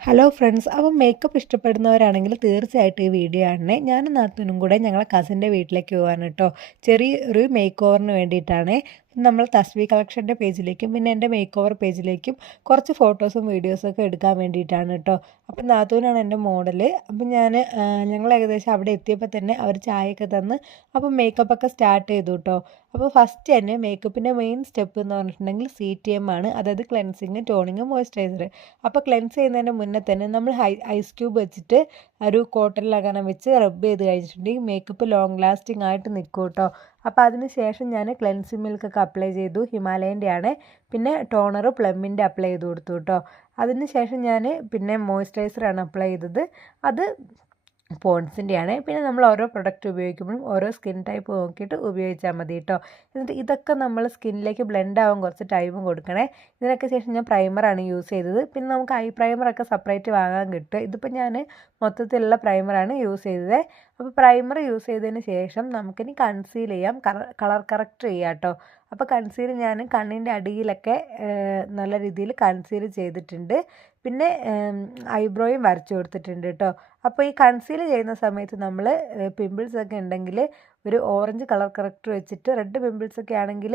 Hello friends അപ്പം makeup ഇഷ്ടപ്പെടുന്നവരാണെങ്കിൽ തീർച്ചയായിട്ടും ഈ വീഡിയോ കാണണേ. ഞാനും നാത്തനും കൂടെ ഞങ്ങളെ കസിന്റെ വീട്ടിലേക്ക് പോകാൻ കേട്ടോ. ചെറിയൊരു മേക്ക് ഓവറിന് വേണ്ടിയിട്ടാണ്. നമ്മൾ തസ്വി കളക്ഷന്റെ പേജിലേക്കും പിന്നെ എന്റെ മേക്ക് ഓവർ പേജിലേക്കും കുറച്ച് ഫോട്ടോസും വീഡിയോസൊക്കെ എടുക്കാൻ വേണ്ടിയിട്ടാണ് കേട്ടോ. അപ്പം നാത്തൂനാണ് എന്റെ മോഡൽ അപ്പം ഞാൻ ഞങ്ങൾ ഏകദേശം അവിടെ എത്തിയപ്പോൾ തന്നെ അവർ ചായയൊക്കെ തന്ന് അപ്പം മേക്കപ്പൊക്കെ സ്റ്റാർട്ട് ചെയ്തു കേട്ടോ. അപ്പോൾ ഫസ്റ്റ് തന്നെ മേക്കപ്പിന്റെ മെയിൻ സ്റ്റെപ്പ് എന്ന് പറഞ്ഞിട്ടുണ്ടെങ്കിൽ സി ടി എം ആണ്. അതായത് ക്ലെൻസിങ് ടോണിങ് മോയ്സ്ചറൈസർ അപ്പോൾ ക്ലെൻസ് ചെയ്യുന്നതിന് മുന്നേ തന്നെ നമ്മൾ ഐസ് ക്യൂബ് വെച്ചിട്ട് ഒരു കോട്ടണിലകനം വെച്ച് റബ്ബ് ചെയ്ത് കഴിഞ്ഞിട്ടുണ്ടെങ്കിൽ മേക്കപ്പ് ലോങ് ലാസ്റ്റിംഗ് ആയിട്ട് നിൽക്കും കേട്ടോ. അപ്പോൾ അതിന് ശേഷം ഞാൻ ക്ലെൻസിങ് മിൽക്കൊക്കെ അപ്ലൈ ചെയ്തു ഹിമാലയന്റെ ആണ് പിന്നെ ടോണർ പ്ലമ്മിന്റെ അപ്ലൈ ചെയ്ത് കൊടുത്തു കേട്ടോ. അതിന് ശേഷം ഞാൻ പിന്നെ മോയ്സ്ചറൈസറാണ് അപ്ലൈ ചെയ്തത്. അത് പോൺസിന്റെ ആണ് പിന്നെ നമ്മൾ ഓരോ പ്രൊഡക്റ്റ് ഉപയോഗിക്കുമ്പോഴും ഓരോ സ്കിൻ ടൈപ്പ് നോക്കിയിട്ട് ഉപയോഗിച്ചാൽ മതി കേട്ടോ. എന്നിട്ട് ഇതൊക്കെ നമ്മൾ സ്കിന്നിലേക്ക് ബ്ലെൻഡ് ആവാൻ കുറച്ച് ടൈമും കൊടുക്കണേ. ഇതിനൊക്കെ ശേഷം ഞാൻ പ്രൈമറാണ് യൂസ് ചെയ്തത്. പിന്നെ നമുക്ക് ഐ പ്രൈമറൊക്കെ സെപ്പറേറ്റ് വാങ്ങാൻ കിട്ടും. ഇതിപ്പോൾ ഞാൻ മൊത്തത്തിലുള്ള പ്രൈമറാണ് യൂസ് ചെയ്തത്. അപ്പോൾ പ്രൈമർ യൂസ് ചെയ്തതിന് ശേഷം നമുക്കിനി കൺസീൽ ചെയ്യാം. കളർ കറക്റ്റ് ചെയ്യാം കേട്ടോ അപ്പോൾ കൺസീൽ ഞാൻ കണ്ണിന്റെ അടിയിലൊക്കെ നല്ല രീതിയിൽ കൺസീൽ ചെയ്തിട്ടുണ്ട്. പിന്നെ ഐബ്രോയും വരച്ചു കൊടുത്തിട്ടുണ്ട് കേട്ടോ അപ്പോൾ ഈ കൺസീൽ ചെയ്യുന്ന സമയത്ത് നമ്മൾ പിമ്പിൾസ് ഒക്കെ ഉണ്ടെങ്കിൽ ഒരു ഓറഞ്ച് കളർ കറക്റ്റർ വെച്ചിട്ട് റെഡ് പിമ്പിൾസ് ഒക്കെ ആണെങ്കിൽ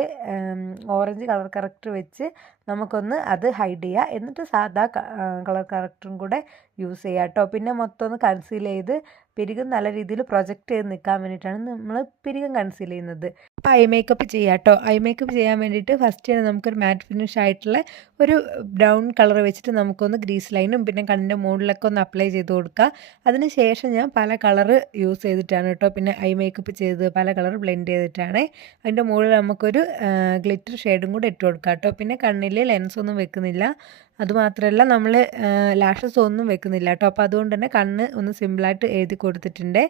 ഓറഞ്ച് കളർ കറക്റ്റർ വെച്ച് നമുക്കൊന്ന് അത് ഹൈഡ് ചെയ്യുക എന്നിട്ട് സാധാ കളർ കറക്റ്ററും കൂടെ യൂസ് ചെയ്യുക കേട്ടോ പിന്നെ മൊത്തം ഒന്ന് കൺസീൽ ചെയ്ത് പിരികം നല്ല രീതിയിൽ പ്രൊജക്റ്റ് ചെയ്ത് നിൽക്കാൻ വേണ്ടിയിട്ടാണ് നമ്മൾ പിരികം കൺസീൽ ചെയ്യുന്നത്. അപ്പോൾ ഐ മേക്കപ്പ് ചെയ്യാം കേട്ടോ ഐ മേക്കപ്പ് ചെയ്യാൻ വേണ്ടിയിട്ട് ഫസ്റ്റ് തന്നെ നമുക്കൊരു മാറ്റ് ഫിനിഷ് ആയിട്ടുള്ള ഒരു ബ്രൗൺ കളർ വെച്ചിട്ട് നമുക്കൊന്ന് ഗ്രീസ് ലൈനും പിന്നെ കണ്ണിന്റെ മുകളിലൊക്കെ ഒന്ന് അപ്ലൈ ചെയ്ത് കൊടുക്കുക. അതിന് ശേഷം ഞാൻ പല കളർ യൂസ് ചെയ്തിട്ടാണ് കേട്ടോ. പിന്നെ ഐ മേക്കപ്പ് ചെയ്ത് പല കളർ ബ്ലെൻഡ് ചെയ്തിട്ടാണ്. അതിന്റെ മുകളിൽ നമുക്കൊരു ഗ്ലിറ്റർ ഷെയ്ഡും കൂടെ ഇട്ട് കൊടുക്കാം കേട്ടോ. പിന്നെ കണ്ണിൽ ലെൻസ് ഒന്നും വെക്കുന്നില്ല. അതുമാത്രമല്ല നമ്മൾ ലാഷസ് ഒന്നും വെക്കുന്നില്ല കേട്ടോ. അപ്പോൾ അതുകൊണ്ട് തന്നെ കണ്ണ് ഒന്ന് സിമ്പിളായിട്ട് എഴുതി കൊടുത്തിട്ടുണ്ട്.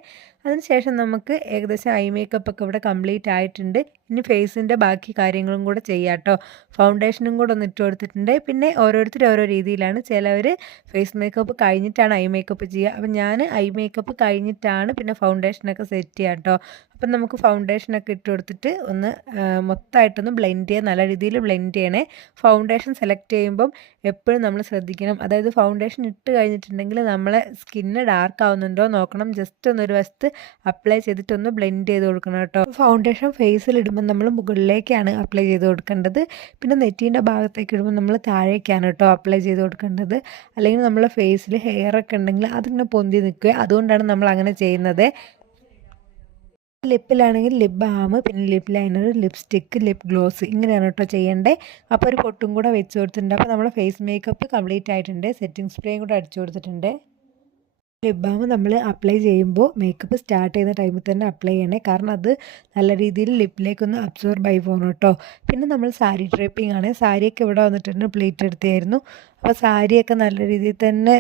അതിനുശേഷം നമുക്ക് ഏകദേശം ഐ മേക്കപ്പ് ഒക്കെ ഇവിടെ കംപ്ലീറ്റ് ആയിട്ടുണ്ട്. ഇനി ഫേസിന്റെ ബാക്കി കാര്യങ്ങളും കൂടെ ചെയ്യാം കേട്ടോ. ഫൗണ്ടേഷനും കൂടെ ഒന്ന് ഇട്ട് കൊടുത്തിട്ടുണ്ട്. പിന്നെ ഓരോരുത്തർ ഓരോ രീതിയിലാണ്. ചിലവർ ഫേസ് മേക്കപ്പ് കഴിഞ്ഞിട്ടാണ് ഐ മേക്കപ്പ് ചെയ്യുക. അപ്പം ഞാൻ ഐ മേക്കപ്പ് കഴിഞ്ഞിട്ടാണ് പിന്നെ ഫൗണ്ടേഷനൊക്കെ സെറ്റ് ചെയ്യാം കേട്ടോ. അപ്പം നമുക്ക് ഫൗണ്ടേഷനൊക്കെ ഇട്ട് കൊടുത്തിട്ട് ഒന്ന് മൊത്തമായിട്ടൊന്ന് ബ്ലെൻഡ് ചെയ്യുക നല്ല രീതിയിൽ ബ്ലെൻഡ് ചെയ്യണേ. ഫൗണ്ടേഷൻ സെലക്ട് ചെയ്യുമ്പം എപ്പോഴും നമ്മൾ ശ്രദ്ധിക്കണം. അതായത് ഫൗണ്ടേഷൻ ഇട്ട് കഴിഞ്ഞിട്ടുണ്ടെങ്കിൽ നമ്മളെ സ്കിന്ന് ഡാർക്ക് ആവുന്നുണ്ടോ നോക്കണം. ജസ്റ്റ് ഒന്ന് ഒരു വശത്ത് അപ്ലൈ ചെയ്തിട്ടൊന്ന് ബ്ലെൻഡ് ചെയ്ത് കൊടുക്കണം കേട്ടോ. ഫൗണ്ടേഷൻ ഫേസിൽ ഇടുമ്പോൾ നമ്മൾ മുകളിലേക്കാണ് അപ്ലൈ ചെയ്ത് കൊടുക്കേണ്ടത്. പിന്നെ നെറ്റീന്റെ ഭാഗത്തേക്ക് ഇടുമ്പോൾ നമ്മൾ താഴേക്കാണ് കേട്ടോ അപ്ലൈ ചെയ്ത് കൊടുക്കേണ്ടത്. അല്ലെങ്കിൽ നമ്മളെ ഫേസിൽ ഹെയർ ഒക്കെ ഉണ്ടെങ്കിൽ അതിങ്ങനെ പൊന്തി നിൽക്കുക. അതുകൊണ്ടാണ് നമ്മൾ അങ്ങനെ ചെയ്യുന്നത്. ലിപ്പിലാണെങ്കിൽ ലിപ് ബാം പിന്നെ lip liner lipstick lip gloss ഇങ്ങനെയാണ് കേട്ടോ ചെയ്യേണ്ടത് അപ്പോൾ ഒരു പൊട്ടും കൂടെ വെച്ച് കൊടുത്തിട്ടുണ്ട്. അപ്പോൾ നമ്മുടെ ഫേസ് മേക്കപ്പ് കംപ്ലീറ്റ് ആയിട്ടുണ്ട്. സെറ്റിംഗ് സ്പ്രേയും കൂടെ അടിച്ചു കൊടുത്തിട്ടുണ്ട്. ലിപ് ബാം നമ്മൾ അപ്ലൈ ചെയ്യുമ്പോൾ മേക്കപ്പ് സ്റ്റാർട്ട് ചെയ്യുന്ന ടൈമിൽ തന്നെ അപ്ലൈ ചെയ്യണേ. കാരണം അത് നല്ല രീതിയിൽ ലിപ്പിലേക്കൊന്ന് അബ്സോർബ് ആയി പോകണം കേട്ടോ. പിന്നെ നമ്മൾ സാരി ഡ്രേപ്പിംഗ് ആണ്. സാരിയൊക്കെ ഇവിടെ വന്നിട്ടുണ്ട്. പ്ലേറ്റ് എടുത്തായിരുന്നു അപ്പോൾ സാരിയൊക്കെ നല്ല രീതിയിൽ തന്നെ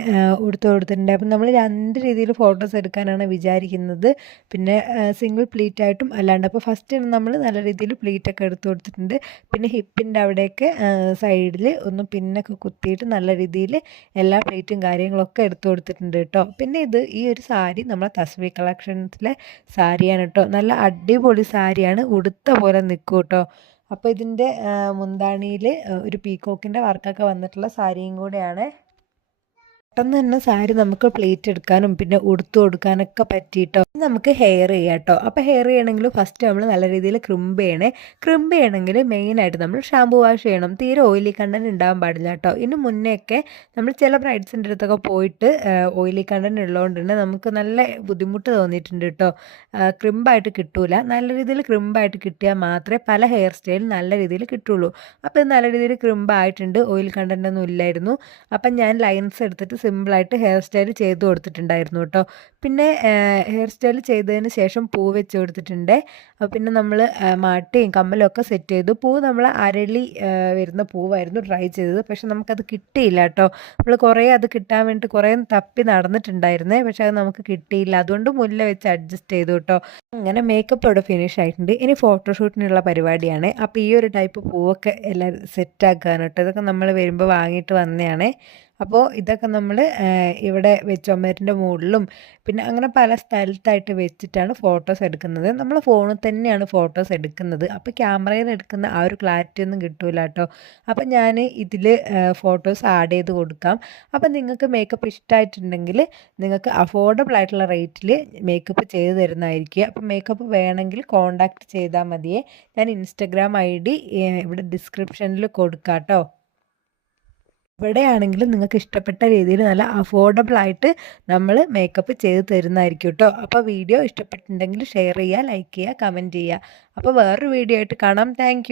ഉടുത്ത് കൊടുത്തിട്ടുണ്ട്. അപ്പം നമ്മൾ രണ്ട് രീതിയിൽ ഫോട്ടോസ് എടുക്കാനാണ് വിചാരിക്കുന്നത്. പിന്നെ സിംഗിൾ പ്ലീറ്റ് ആയിട്ടും അല്ലാണ്ട്. അപ്പോൾ ഫസ്റ്റ് നമ്മൾ നല്ല രീതിയിൽ പ്ലീറ്റ് ഒക്കെ എടുത്ത് കൊടുത്തിട്ടുണ്ട്. പിന്നെ ഹിപ്പിന്റെ അവിടെയൊക്കെ സൈഡിൽ ഒന്ന് പിന്നൊക്കെ കുത്തിയിട്ട് നല്ല രീതിയിൽ എല്ലാ പ്ലേറ്റും കാര്യങ്ങളൊക്കെ എടുത്തു കൊടുത്തിട്ടുണ്ട് കേട്ടോ. പിന്നെ ഇത് ഈ ഒരു സാരി നമ്മളെ തസ്വി കളക്ഷൻസിലെ സാരിയാണ് കേട്ടോ. നല്ല അടിപൊളി സാരിയാണ്. ഉടുത്ത പോലെ നിൽക്കും കേട്ടോ. അപ്പോൾ ഇതിന്റെ മുന്താണിയിൽ ഒരു പീക്കോക്കിന്റെ വർക്കൊക്കെ വന്നിട്ടുള്ള സാരിയും കൂടെയാണ് പെട്ടെന്ന് തന്നെ സാരി നമുക്ക് പ്ലേറ്റ് എടുക്കാനും പിന്നെ ഉടുത്തു കൊടുക്കാനൊക്കെ പറ്റിയിട്ടോ? നമുക്ക് ഹെയർ ചെയ്യാം കേട്ടോ അപ്പോൾ ഹെയർ ചെയ്യണമെങ്കിൽ ഫസ്റ്റ് നമ്മൾ നല്ല രീതിയിൽ ക്രിമ്പ് ചെയ്യണേ. ക്രിമ്പ് ചെയ്യണമെങ്കിൽ മെയിനായിട്ട് നമ്മൾ ഷാമ്പു വാഷ് ചെയ്യണം. തീരെ ഓയിലി കണ്ടന്റ് ഉണ്ടാകാൻ പാടില്ല കേട്ടോ. ഇനി മുന്നേയൊക്കെ നമ്മൾ ചില ബ്രൈഡ്സിന്റെ അടുത്തൊക്കെ പോയിട്ട് ഓയിലി കണ്ടന്റ് ഉള്ളതുകൊണ്ട് തന്നെ നമുക്ക് നല്ല ബുദ്ധിമുട്ട് തോന്നിയിട്ടുണ്ട് കേട്ടോ. ക്രിമ്പായിട്ട് കിട്ടൂല. നല്ല രീതിയിൽ ക്രിമ്പായിട്ട് കിട്ടിയാൽ മാത്രമേ പല ഹെയർ സ്റ്റൈൽ നല്ല രീതിയിൽ കിട്ടുള്ളൂ. അപ്പോൾ ഇത് നല്ല രീതിയിൽ ക്രിമ്പായിട്ടുണ്ട് ഓയിൽ കണ്ടന്റ് ഒന്നും ഇല്ലായിരുന്നു. അപ്പം ഞാൻ ലൈൻസ് എടുത്തിട്ട് സിമ്പിളായിട്ട് ഹെയർ സ്റ്റൈൽ ചെയ്ത് കൊടുത്തിട്ടുണ്ടായിരുന്നു കേട്ടോ. പിന്നെ ഹെയർ സ്റ്റൈൽ ചെയ്തതിന് ശേഷം പൂ വെച്ച് കൊടുത്തിട്ടുണ്ട്. പിന്നെ നമ്മൾ മാട്ടയും കമ്മലും ഒക്കെ സെറ്റ് ചെയ്തു. പൂ നമ്മൾ അരളി വരുന്ന പൂവായിരുന്നു ട്രൈ ചെയ്തത്. പക്ഷെ നമുക്കത് കിട്ടിയില്ല കേട്ടോ. നമ്മൾ കുറേ അത് കിട്ടാൻ വേണ്ടി കുറേ തപ്പി നടന്നിട്ടുണ്ടായിരുന്നേ. പക്ഷെ അത് നമുക്ക് കിട്ടിയില്ല. അതുകൊണ്ട് മുല്ല വെച്ച് അഡ്ജസ്റ്റ് ചെയ്തു കേട്ടോ. അങ്ങനെ മേക്കപ്പ് ഇവിടെ ഫിനിഷ് ആയിട്ടുണ്ട്. ഇനി ഫോട്ടോഷൂട്ടിനുള്ള പരിപാടിയാണ്. അപ്പോൾ ഈ ഒരു ടൈപ്പ് പൂവൊക്കെ എല്ലാം സെറ്റ് ആക്കുകയാണ് കേട്ടോ. ഇതൊക്കെ നമ്മൾ വരുമ്പോൾ വാങ്ങിയിട്ട് വന്നതാണ് അപ്പോൾ ഇതൊക്കെ നമ്മൾ ഇവിടെ വെച്ച് ചുമരിന്റെ മുകളിലും പിന്നെ അങ്ങനെ പല സ്ഥലത്തായിട്ട് വെച്ചിട്ടാണ് ഫോട്ടോസ് എടുക്കുന്നത്. നമ്മൾ ഫോണിൽ തന്നെയാണ് ഫോട്ടോസ് എടുക്കുന്നത്. അപ്പോൾ ക്യാമറയിൽ എടുക്കുന്ന ആ ഒരു ക്ലാരിറ്റി ഒന്നും കിട്ടൂല കേട്ടോ. അപ്പോൾ ഞാൻ ഇതിൽ ഫോട്ടോസ് ആഡ് ചെയ്ത് കൊടുക്കാം. അപ്പോൾ നിങ്ങൾക്ക് മേക്കപ്പ് ഇഷ്ടമായിട്ടുണ്ടെങ്കിൽ നിങ്ങൾക്ക് അഫോർഡബിൾ ആയിട്ടുള്ള റേറ്റിൽ മേക്കപ്പ് ചെയ്ത് തരുന്നതായിരിക്കും. അപ്പോൾ മേക്കപ്പ് വേണമെങ്കിൽ കോൺടാക്റ്റ് ചെയ്താൽ മതിയേ. ഞാൻ ഇൻസ്റ്റഗ്രാം ഐ ഡി ഇവിടെ ഡിസ്ക്രിപ്ഷനിൽ കൊടുക്കാം കേട്ടോ. ഇവിടെയാണെങ്കിലും നിങ്ങൾക്ക് ഇഷ്ടപ്പെട്ട രീതിയിൽ നല്ല അഫോർഡബിൾ ആയിട്ട് നമ്മൾ മേക്കപ്പ് ചെയ്ത് തരുന്നതായിരിക്കും കേട്ടോ അപ്പോൾ വീഡിയോ ഇഷ്ടപ്പെട്ടിട്ടുണ്ടെങ്കിൽ ഷെയർ ചെയ്യുക ലൈക്ക് ചെയ്യുക കമന്റ് ചെയ്യുക. അപ്പോൾ വേറൊരു വീഡിയോ ആയിട്ട് കാണാം. താങ്ക്